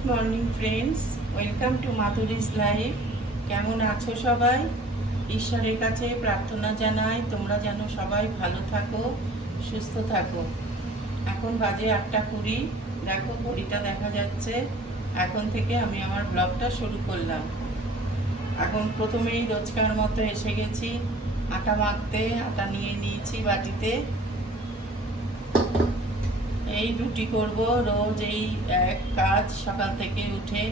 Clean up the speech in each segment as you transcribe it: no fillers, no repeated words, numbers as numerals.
Good morning friends, welcome to Madhuri's life. কেমন আছো সবাই? ঈশ্বরের কাছে প্রার্থনা জানাই তোমরা যেন সবাই ভালো থাকো, সুস্থ থাকো। এখন বাজে 8:20। দেখো ঘড়িটা দেখা যাচ্ছে। এখন থেকে আমি আমার ব্লগটা শুরু করলাম। এখন প্রথমেই রোজকার মতো এসে গেছি আটা মাখতে। আটা নিয়ে নিয়েছি বাটিতে। এই রুটি করব রোজ, এই এক কাজ সকাল থেকে উঠে।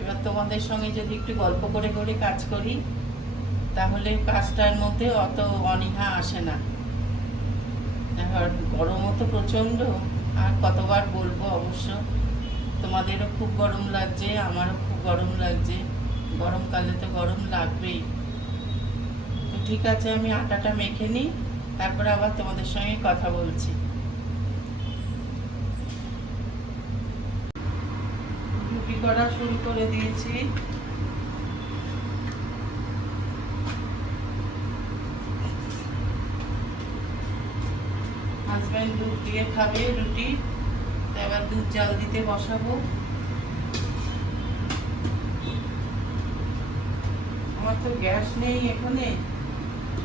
এবার তোমাদের সঙ্গে যদি একটু গল্প করে করে কাজ করি তাহলে কাজটার মধ্যে অত অনীহা আসে না। এবার গরমও তো প্রচণ্ড, আর কতবার বলবো। অবশ্য তোমাদেরও খুব গরম লাগছে, আমারও খুব গরম লাগছে। গরমকালে তো গরম লাগবেই। তো ঠিক আছে, আমি আটাটা মেখে নিই, তারপরে আবার তোমাদের সঙ্গে কথা বলছি। রুটি করা শুরু করে দিয়েছি। হাজব্যান্ড দুধ দিয়ে খাবে রুটি, তো এবার দুধ জাল দিতে বসাবো। আমার তো গ্যাস নেই এখানে,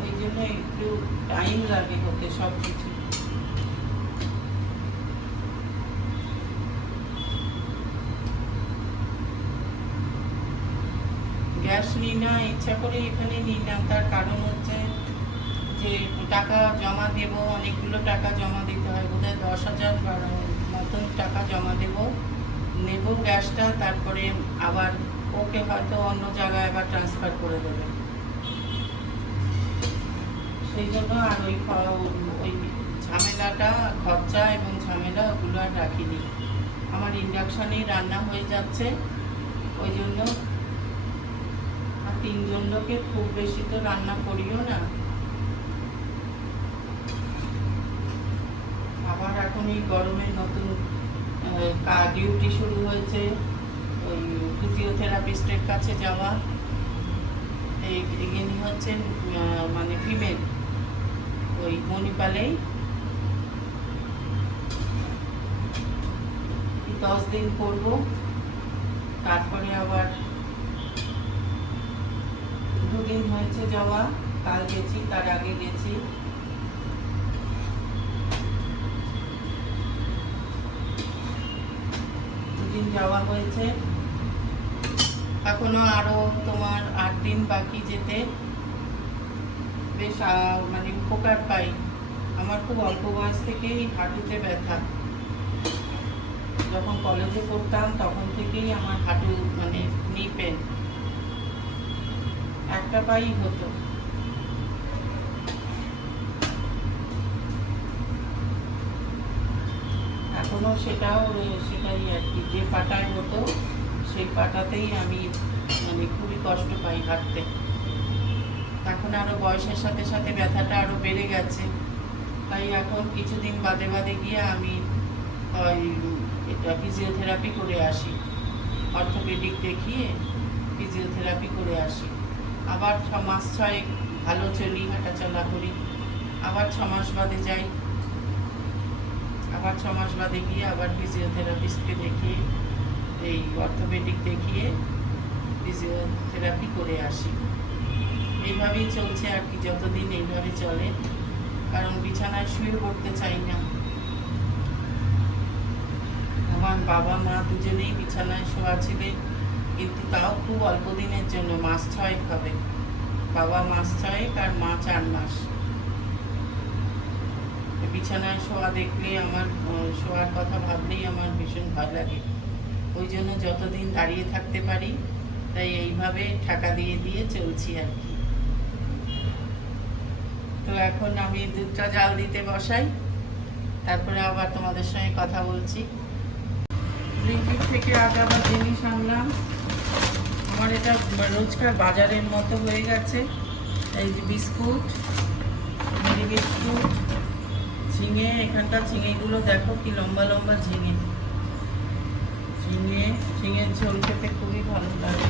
ওই জন্য একটু টাইম লাগে হতে সব কিছু। গ্যাস নিই না, ইচ্ছা করে এখানে নিই না। তার কারণ হচ্ছে যে টাকা জমা দেব, অনেকগুলো টাকা জমা দিতে হয়, বোধহয় 10,000 মতন টাকা জমা নেব গ্যাসটা। তারপরে আবার ওকে হয়তো অন্য জায়গায় আবার ট্রান্সফার করে দেবে, সেই জন্য আর ওই ঝামেলাটা, খরচা এবং ঝামেলা ওগুলো আর রাখিনি। আমার ইন্ডাকশানেই রান্না হয়ে যাচ্ছে, ওই জন্য। আর 3 জন লোকে খুব বেশি তো রান্না করিও না। আবার এখন এই গরমে নতুন ডিউটি শুরু হয়েছে, ওই ফিজিওথেরাপিস্টের কাছে যাওয়া। ইনি হচ্ছেন মানে ফিমেল, ওই মণিপালেই 10 দিন করব। তারপরে আবার 2 দিন হয়েছে যাওয়া, কাল গেছি, তার আগে গেছি। দিন যাওয়া হয়েছে, এখনো আরো তোমার 8 দিন বাকি যেতে। বেশ মানে উপকার পাই। আমার খুব অল্প বয়স থেকেই হাঁটুতে ব্যথা। যখন কলেজে পড়তাম তখন থেকেই আমার হাঁটু মানে নি পেন, একটা পাই হতো। এখনো সেটাই আর কি, যে পাটায় হতো সেই পাটাতেই আমি মানে খুবই কষ্ট পাই হাঁটতে। এখন আরো বয়সের সাথে সাথে ব্যথাটা আরো বেড়ে গেছে, তাই এখন কিছুদিন বাদে বাদে গিয়ে আমি এটা ফিজিওথেরাপি করে আসি, অর্থোপেডিক দেখিয়ে ফিজিওথেরাপি করে আসি। আবার 6 মাস 6 ভালো চলি, হাঁটাচলা করি, আবার 6 মাস বাদে যাই, আবার 6 মাস বাদে গিয়ে আবার ফিজিওথেরাপিস্টকে দেখিয়ে, এই অর্থোপেডিক দেখিয়ে ফিজিওথেরাপি করে আসি। এইভাবেই চলছে আর কি, যতদিন এইভাবে চলে। কারণ বিছানায় শুয়ে পড়তে চাই না। আমার বাবা মা দুজনেই বিছানায় শোয়া ছিলেন, কিন্তু তাও খুব অল্প দিনের জন্য, মাস 6 হবে। বাবা মাস 6 আর মা 4 মাস। বিছানায় শোয়া দেখলে আমার, শোয়ার কথা ভাবলেই আমার ভীষণ ভয় লাগে। ওই জন্য যতদিন দাঁড়িয়ে থাকতে পারি তাই এইভাবে ঠাকা দিয়ে দিয়ে চলছি আর কি। তো এখন আমি দুধটা জাল দিতে বসাই, তারপরে আবার তোমাদের সঙ্গে কথা বলছি। ব্লিঙ্কিট থেকে আজ আবার জিনিস আনলাম। আমার এটা রোজকার বাজারের মতো হয়ে গেছে। এই যে বিস্কুট, মেরি বিস্কুট, ঝিঙে। এখানকার ঝিঙেগুলো দেখো কি লম্বা লম্বা ঝিঙে। ঝিঙের ঝোল খেতে খুবই ভালো লাগে।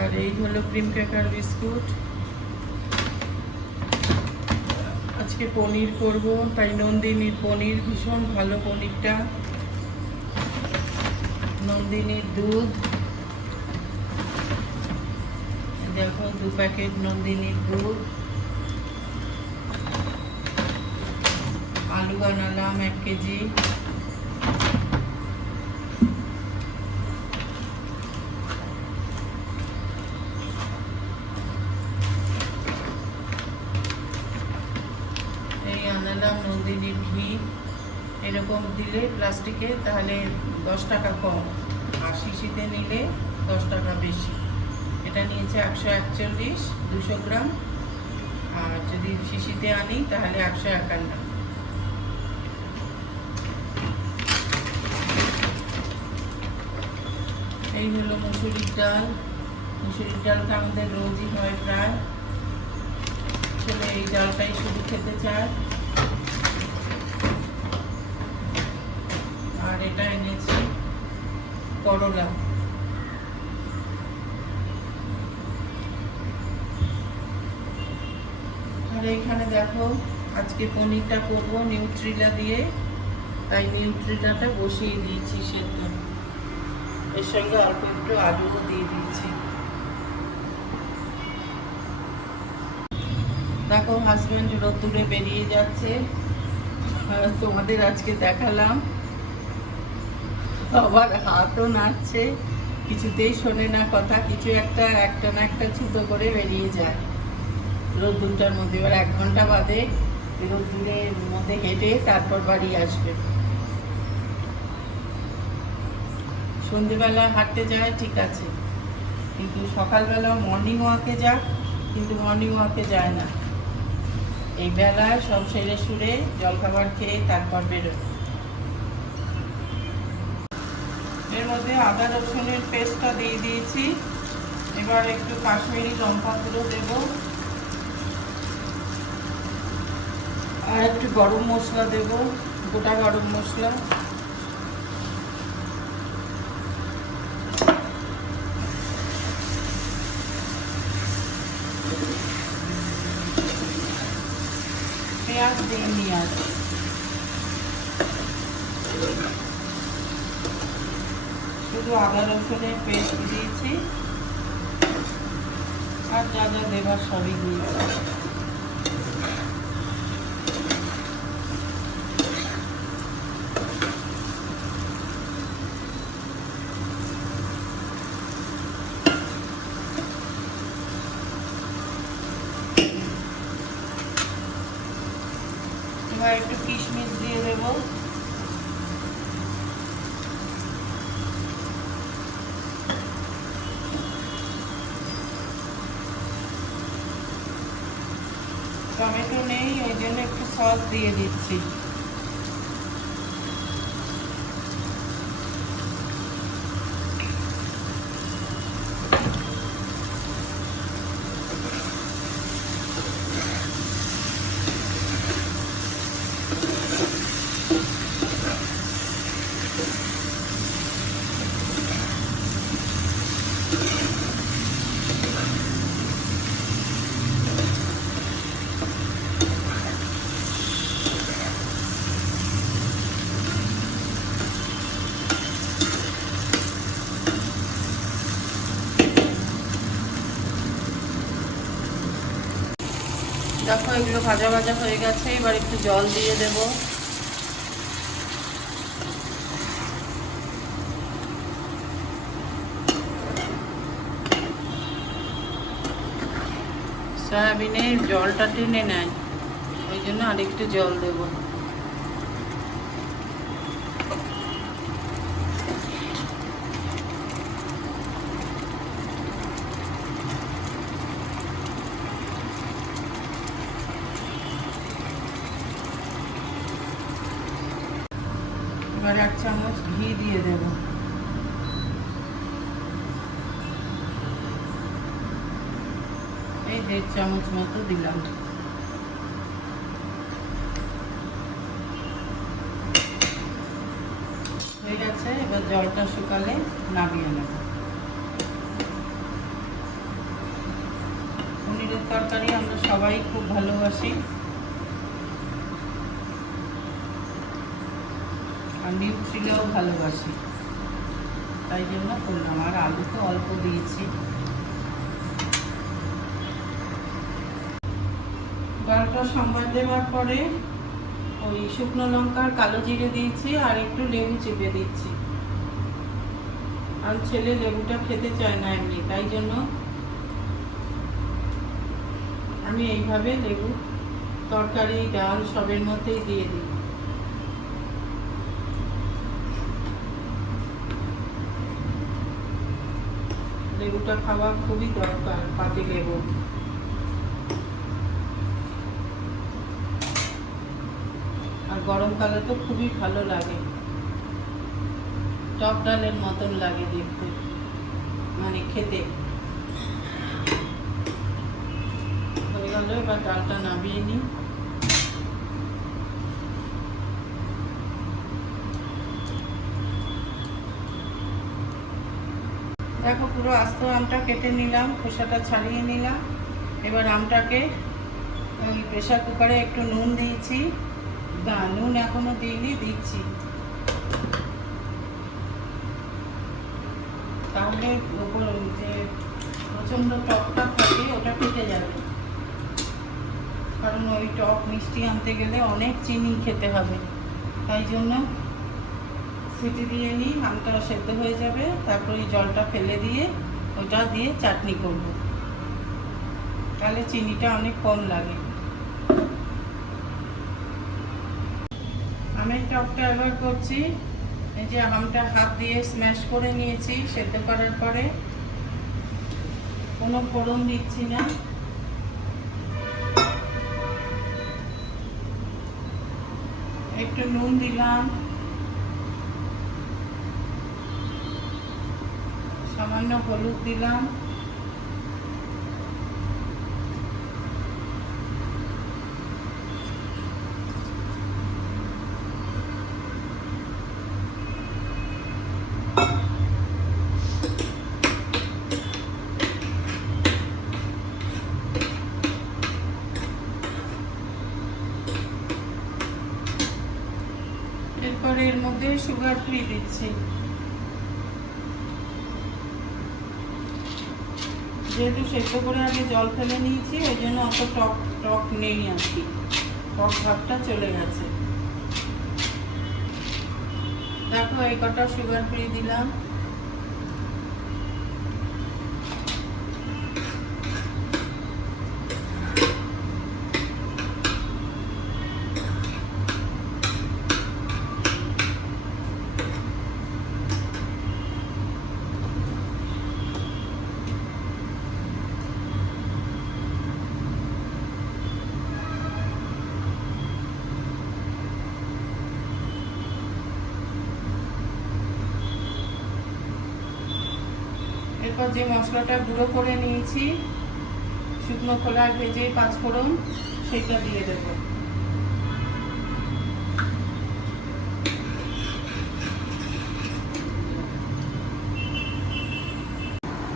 আর এই হলো ক্রিম ক্র্যাকার বিস্কুট। আজকে পনির করব, তাই নন্দিনীর পনির, ভীষণ ভালো পনিরটা। নন্দিনীর দুধ, দেখো 2 প্যাকেট নন্দিনীর দুধ। আলু বানালাম 1 কেজি। এই আনালাম নন্দিনীর ঘি। এরকম দিলে প্লাস্টিকে তাহলে 10 টাকা কম, আর শিশিতে নিলে 10 টাকা বেশি। এটা নিয়েছে 141, 200 গ্রাম। আর যদি শিশিতে আনি তাহলে 151। এই হলো মুসুরির ডাল। মুসুরির ডালটা আমাদের রোজই হয় প্রায়, ছেলে এই ডালটাই শুধু খেতে চায়। আর এটা এনেছি করলা। আর এইখানে দেখো আজকে পনিরটা করবো নিউট্রিলা দিয়ে, তাই নিউট্রিলাটা বসিয়ে দিয়েছি সেদ্ধ। এর সঙ্গে অল্প একটু আলুও দিয়ে দিয়েছি। দেখো হাজবেন্ড রোদ্দুরে বেরিয়ে যাচ্ছে, তোমাদের আজকে দেখালাম। আবার হাতও নাড়ছে, কিছুতেই শোনে না কথা, কিছু একটা না একটা ছুতো করে বেরিয়ে যায় রোদ্দুরটার মধ্যে। এবার 1 ঘন্টা বাদে রোদ্দুরের মধ্যে হেঁটে তারপর বাড়ি আসবে। সন্ধ্যেবেলা হাঁটতে যায় ঠিক আছে, কিন্তু সকালবেলা মর্নিং ওয়াকে যাক, কিন্তু মর্নিং ওয়াকে যায় না। এই বেলায় সব সেরে সুরে জলখাবার খেয়ে তারপর বেরোয়। এর মধ্যে আদা রসুনের পেস্টটা দিয়ে দিয়েছি। এবার একটু কাশ্মীরি লঙ্কা গুঁড়ো দেবো, আর একটু গরম মশলা দেবো, গোটা গরম মশলা। পেঁয়াজ দিইনি আজ, শুধু আদা রসুনের পেস্ট দিয়েছি, আর যা যা দেবার সবই দিয়েছি। এবার একটু কিশমিশ দিয়ে দেবো। টমেটো নেই, ওই জন্য একটু সস দিয়ে দিচ্ছি। দেখো এগুলো ভাজা ভাজা হয়ে গেছে, এবার একটু জল দিয়ে দেব। সয়াবিনে জলটা টেনে নেয়, ওই জন্য আরেকটু জল দেব। এবার 1 চামচ ঘি দিয়ে দেব। এই 1.5 চামচ মতো দিলাম। হয়ে গেছে, এবার জলটা শুকালে নামিয়ে নেব। পনিরের তরকারি আমরা সবাই খুব ভালোবাসি, আর নিউট্রিলাও ভালোবাসি। তাই জন্য করলাম। আর আলু তো অল্প দিয়েছি। ডালটা সম্বার দেওয়ার পরে ওই শুকনো লঙ্কার কালো জিরে দিয়েছি আর একটু লেবু চিপে দিচ্ছি। আর ছেলে লেবুটা খেতে চায় না এমনি, তাই জন্য আমি এইভাবে লেবু তরকারি ডাল সবের মধ্যেই দিয়ে দিই। লেবুটা খাওয়া খুবই দরকার, পাতি লেবু। আর গরমকালে তো খুবই ভালো লাগে, টক ডালের মতন লাগে দেখতে, মানে খেতে। হয়ে গেল, এবার ডালটা নামিয়ে নিই। দেখো পুরো আস্ত আমটা কেটে নিলাম, খোসাটা ছাড়িয়ে নিলাম। এবার আমটাকে ওই প্রেশার কুকারে একটু নুন দিয়েছি, নুন এখনো দিইনি, দিচ্ছি, তাহলে যে প্রচণ্ড টকটা থাকে ওটা কেটে যাবে। কারণ ওই টক মিষ্টি আনতে গেলে অনেক চিনি খেতে হবে, তাই জন্য সিটি দিয়ে নিই, আমটা সেদ্ধ হয়ে যাবে। তারপর এই জলটা ফেলে দিয়ে ওটা দিয়ে চাটনি করব, তাহলে চিনিটা অনেক কম লাগে। আমের টকটা এবার করছি। এই যে আমটা হাত দিয়ে স্ম্যাশ করে নিয়েছি সেদ্ধ করার পরে, কোনো ফোড়ন দিচ্ছি না। একটু নুন দিলাম, সামান্য হলুদ দিলাম, এরপরে এর মধ্যে সুগার ফ্রি দিচ্ছি। যেহেতু সেদ্ধ করে আগে জল ফেলে নিয়েছি, ওই জন্য অত টক টক নেই আর কি, টক ভাবটা চলে গেছে। দেখো এই কটা সুগার ফ্রি দিলাম। এরপর যে মশলাটা গুঁড়ো করে নিয়েছি, শুকনো খোলায় ভেজে 5 ফোড়ন, সেটা দিয়ে দেব।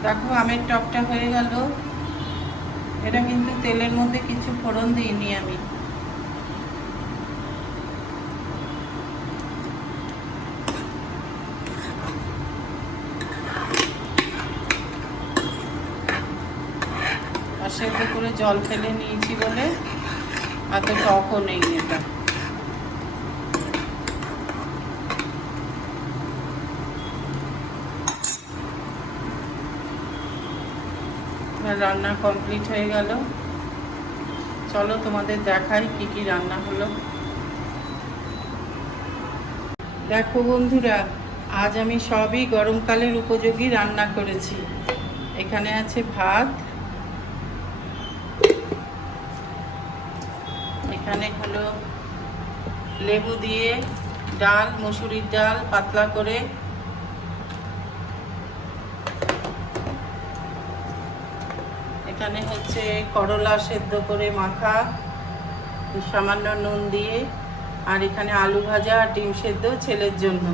দেখো আমের টকটা হয়ে গেল। এটা কিন্তু তেলের মধ্যে কিছু ফোড়ন দিইনি আমি। আর সেদ্ধ করে জল ফেলে নিয়েছি বলে এত টকও নেই এটা। রান্না কমপ্লিট হয়ে গেল। চলো তোমাদের দেখাই কি কি রান্না হলো। দেখো বন্ধুরা, আজ আমি সবই গরমকালের উপযোগী রান্না করেছি। এখানে আছে ভাত, এখানে হলো লেবু দিয়ে ডাল, মসুরির ডাল পাতলা করে, এখানে হচ্ছে করলা সেদ্ধ করে মাখা সামান্য নুন দিয়ে, আর এখানে আলু ভাজা আর ডিম সেদ্ধ ছেলের জন্য।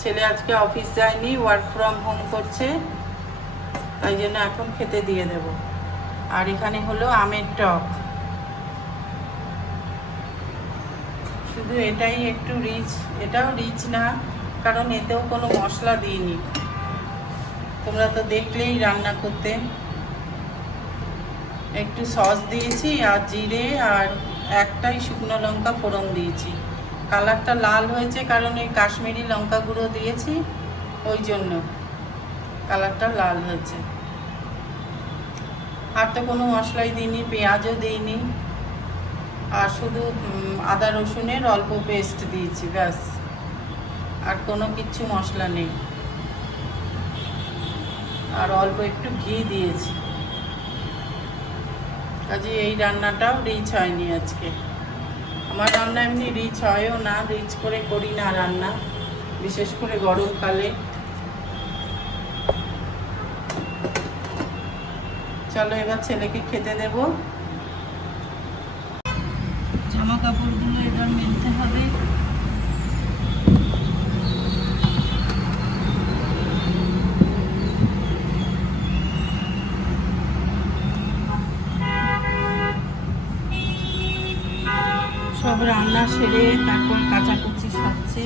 ছেলে আজকে অফিস যায়নি, ওয়ার্ক ফ্রম হোম করছে, তাই জন্য এখন খেতে দিয়ে দেব। আর এখানে হলো আমের টক। শুধু এটাই একটু রিচ, এটাও রিচ না, কারণ এতেও কোনো মশলা দিইনি, তোমরা তো দেখলেই রান্না করতে। একটু সস দিয়েছি আর জিরে আর একটাই শুকনো লঙ্কা ফোড়ন দিয়েছি। কালারটা লাল হয়েছে কারণ এই কাশ্মীরি লঙ্কা গুঁড়ো দিয়েছি, ওই জন্য কালারটা লাল হয়েছে। আর তো কোনো মশলাই দিইনি, পেঁয়াজও দিইনি, আর শুধু আদা রসুনের অল্প পেস্ট দিয়েছি, ব্যাস। আর কোনো কিচ্ছু মশলা নেই। আর অল্প একটু ঘি দিয়েছি। কাজে এই রান্নাটাও রিচ হয়নি আজকে। আমার রান্না এমনি রিচ হয়ও না, রিচ করে করি না রান্না, বিশেষ করে গরমকালে। চলো এবার ছেলেকে খেতে দেব। জামা কাপড়গুলো এবার মেলতে হবে। সব রান্না সেরে তারপর কাচাকুচি সারছি।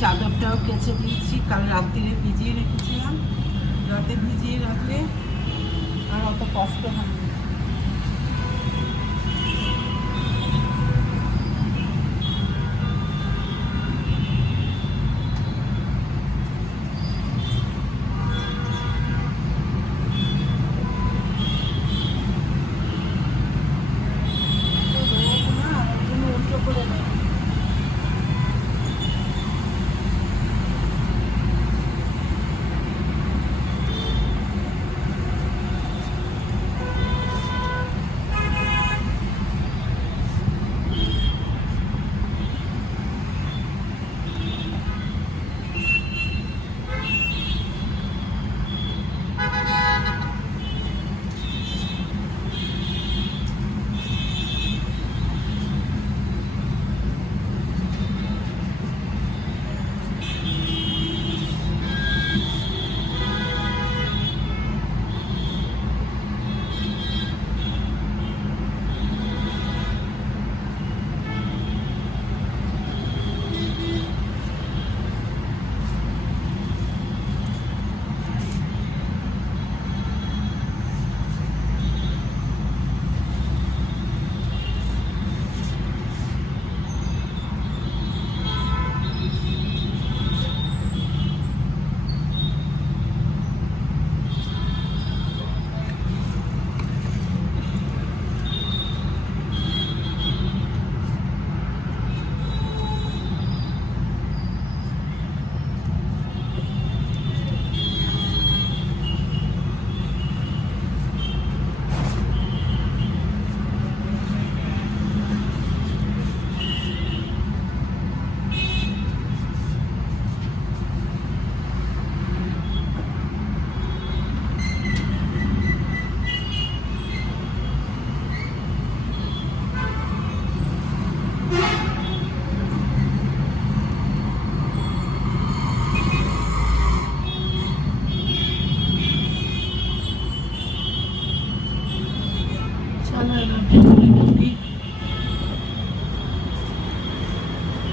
চাদরটাও কেচে দিয়েছি, কাল রাত্রিরে ভিজিয়ে রেখেছিলাম। রাতে ভিজিয়ে রাখলে আর অত কষ্ট হয় না। উল্টো করে নেই।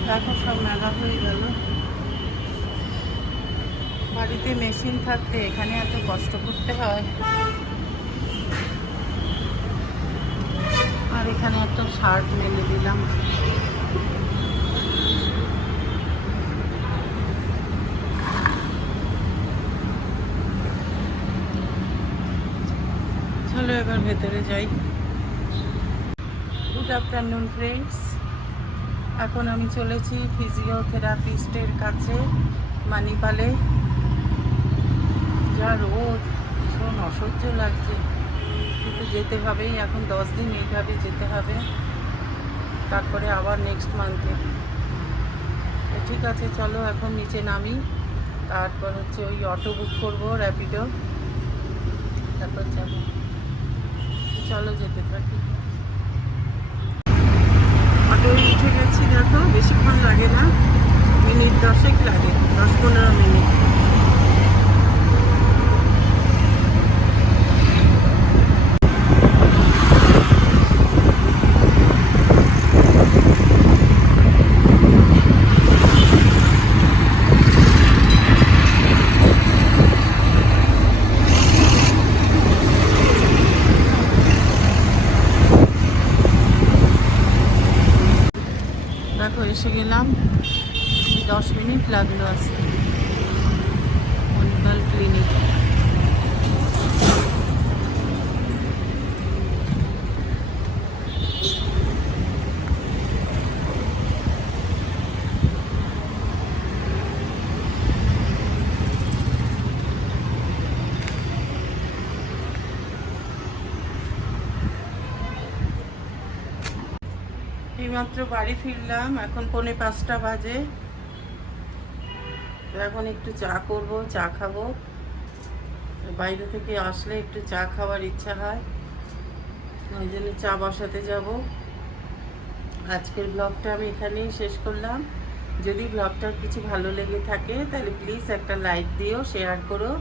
দেখো সব মেলা হয়ে গেল। বাড়িতে মেশিন থাকতে এখানে এত কষ্ট করতে হয়। আর এখানে একটা শার্ট মেলে দিলাম। চলো এবার ভেতরে যাই। Good afternoon friends. এখন আমি চলেছি ফিজিওথেরাপিস্টের কাছে মানিপালে। যা রোদ, ভীষণ অসহ্য লাগছে, কিন্তু যেতে হবেই। এখন 10 দিন এইভাবে যেতে হবে, তারপরে আবার নেক্সট মান্থে। ঠিক আছে, চলো এখন নিচে নামি, তারপর হচ্ছে ওই অটো বুক করবো, র্যাপিডো, তারপর যাবো। চলো যেতে থাকি। অটোয় উঠে গেছি, দেখো বেশিক্ষণ লাগে না, মিনিট 10 লাগে, 10-15 মিনিট। দেখো এসে গেলাম, 10 মিনিট লাগলো আসতে মনিপাল ক্লিনিক। এইমাত্র বাড়ি ফিরলাম, এখন 4:45 বাজে। এখন একটু চা করব, চা খাবো। বাইরে থেকে আসলে একটু চা খাওয়ার ইচ্ছা হয়, ওই জন্য চা বসাতে যাব। আজকের ব্লগটা আমি এখানেই শেষ করলাম। যদি ব্লগটার কিছু ভালো লেগে থাকে তাহলে প্লিজ একটা লাইক দিও, শেয়ার করো,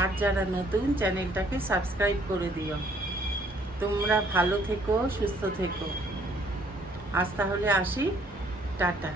আর যারা নতুন চ্যানেলটাকে সাবস্ক্রাইব করে দিও। তোমরা ভালো থেকো, সুস্থ থেকো। আজ তাহলে আসি, টাটা।